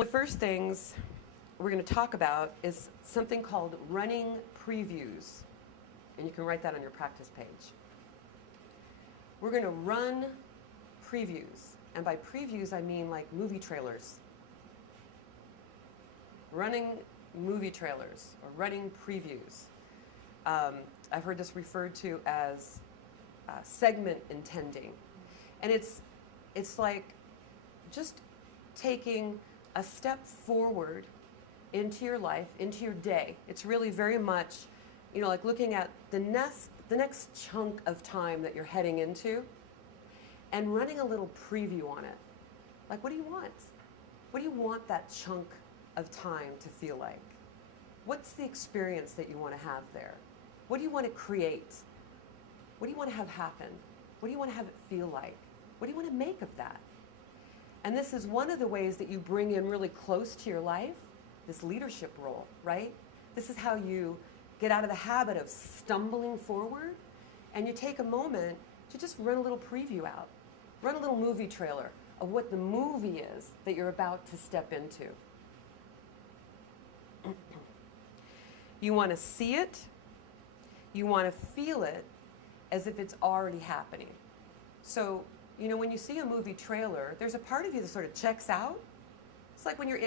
One of the first things we're going to talk about is something called running previews. And you can write that on your practice page. We're going to run previews. And by previews, I mean like movie trailers. Running movie trailers or running previews. I've heard this referred to as segment intending. And it's like just taking a step forward into your life, into your day. It's really very much, like looking at the next chunk of time that you're heading into and running a little preview on it. Like, what do you want? What do you want that chunk of time to feel like? What's the experience that you want to have there? What do you want to create? What do you want to have happen? What do you want to have it feel like? What do you want to make of that? And this is one of the ways that you bring in really close to your life this leadership role, right? This is how you get out of the habit of stumbling forward, and you take a moment to just run a little preview out. Run a little movie trailer of what the movie is that you're about to step into. You want to see it, you want to feel it as if it's already happening. So, when you see a movie trailer, there's a part of you that sort of checks out. It's like when you're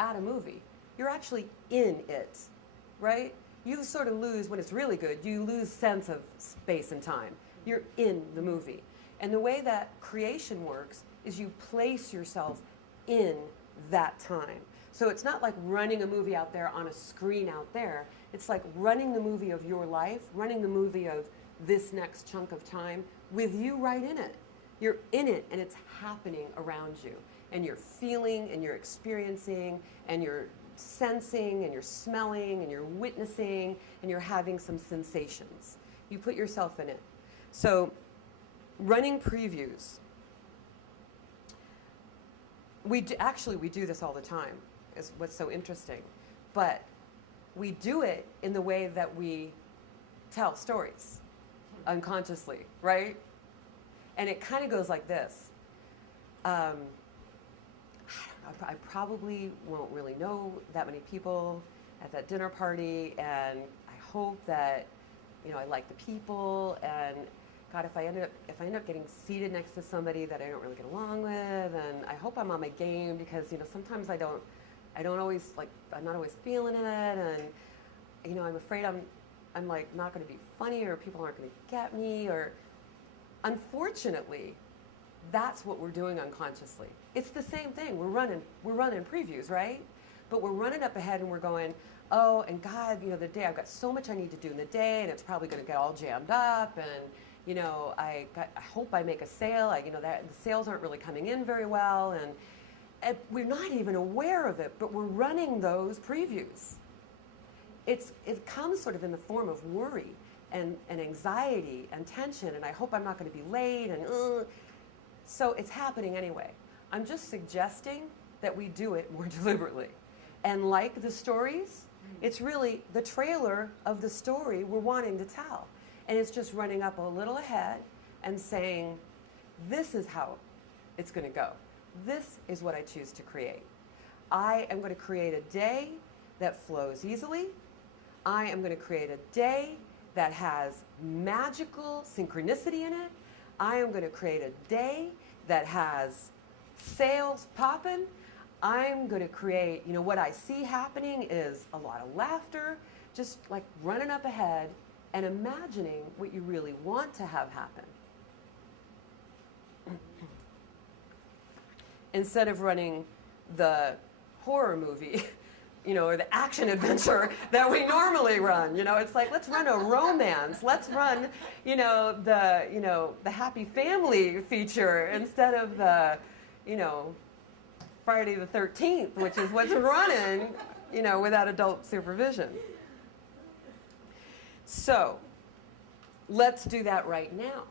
at a movie. You're actually in it, right? You sort of lose, when it's really good, you lose sense of space and time. You're in the movie. And the way that creation works is you place yourself in that time. So it's not like running a movie out there on a screen out there. It's like running the movie of your life, running the movie of this next chunk of time with you right in it. You're in it, and it's happening around you. And you're feeling, and you're experiencing, and you're sensing, and you're smelling, and you're witnessing, and you're having some sensations. You put yourself in it. So, running previews. We do this all the time, is what's so interesting. But we do it in the way that we tell stories, unconsciously, right? And it kind of goes like this. I probably won't really know that many people at that dinner party, and I hope that, I like the people, and God, if I end up getting seated next to somebody that I don't really get along with, and I hope I'm on my game, because, sometimes I don't always, I'm not always feeling it, and, I'm afraid I'm like not going to be funny, or people aren't going to get me, or unfortunately, that's what we're doing unconsciously. It's the same thing. We're running previews, right? But we're running up ahead and we're going, oh, and God, the day, I've got so much I need to do in the day, and it's probably going to get all jammed up, and I hope I make a sale. That the sales aren't really coming in very well, and we're not even aware of it, but we're running those previews. It comes sort of in the form of worry and anxiety and tension, and I hope I'm not going to be late, and so it's happening anyway. I'm just suggesting that we do it more deliberately. And like the stories, it's really the trailer of the story we're wanting to tell. And it's just running up a little ahead and saying, this is how it's going to go. This is what I choose to create. I am going to create a day that flows easily. I am going to create a day that has magical synchronicity in it. I am going to create a day that has sales popping. I'm going to create, what I see happening is a lot of laughter, just like running up ahead and imagining what you really want to have happen. Instead of running the horror movie, or the action adventure that we normally run. It's like, let's run a romance. Let's run, the happy family feature instead of the, Friday the 13th, which is what's running, without adult supervision. So, let's do that right now.